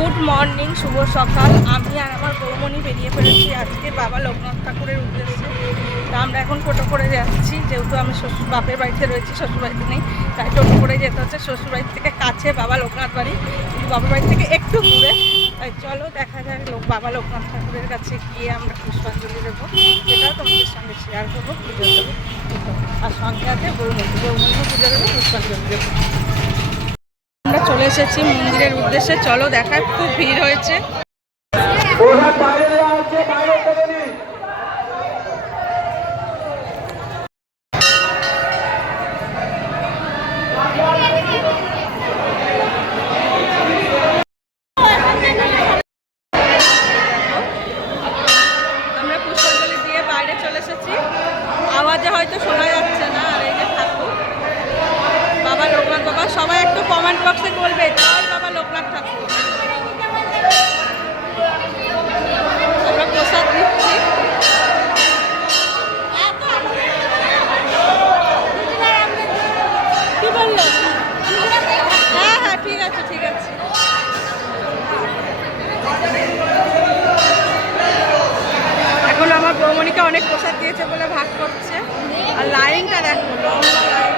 Good morning, শুভ সকাল। আমি আর আমার বৌমণি বেরিয়ে পড়েছি আজকে বাবা লোকনাথ ঠাকুরের উদ্দেশ্যে। তা আমরা এখন টোটো করে যাচ্ছি, যেহেতু আমি বাপের বাড়িতে রয়েছি, শ্বশুরবাড়িতে নেই, তাই টোটো করে যেতে হচ্ছে। শ্বশুরবাড়ি থেকে কাছে বাবা লোকনাথ বাড়ি, কিন্তু বাবার বাড়ি থেকে একটু দূরে। তাই চলো দেখা যায় বাবা লোকনাথ ঠাকুরের কাছে গিয়ে আমরা পুষ্পাঞ্জলি দেবো, সেটাও তোমাদের সঙ্গে শেয়ার করবো। পুজো দেবো আর সঙ্গে আছে বৌমণিও পুজো দেবো, পুষ্পাঞ্জলি দেবো। আমরা চলে এসেছি মন্দিরের উদ্দেশ্যে, চলো দেখায়। খুব ভিড় হয়েছে। আমরা পুষ্পাঞ্জলি দিয়ে বাইরে চলে এসেছি, আওয়াজে হয়তো শোনা যাচ্ছে না। আর এই যে ঠাকুর বাবা লোকনাথ বাবা, সবাই একটু কমেন্ট বক্সে বলবে জয় বাবা লোকনাথ ঠাকুর। আমরা প্রসাদ দিচ্ছি। কি বললো? হ্যাঁ হ্যাঁ, ঠিক আছে ঠিক আছে। এখন আমার বৌমণিকে অনেক প্রসাদ দিয়েছে বলে ভাগ করছে। আর লাইনটা দেখো, লম্বা লাইন।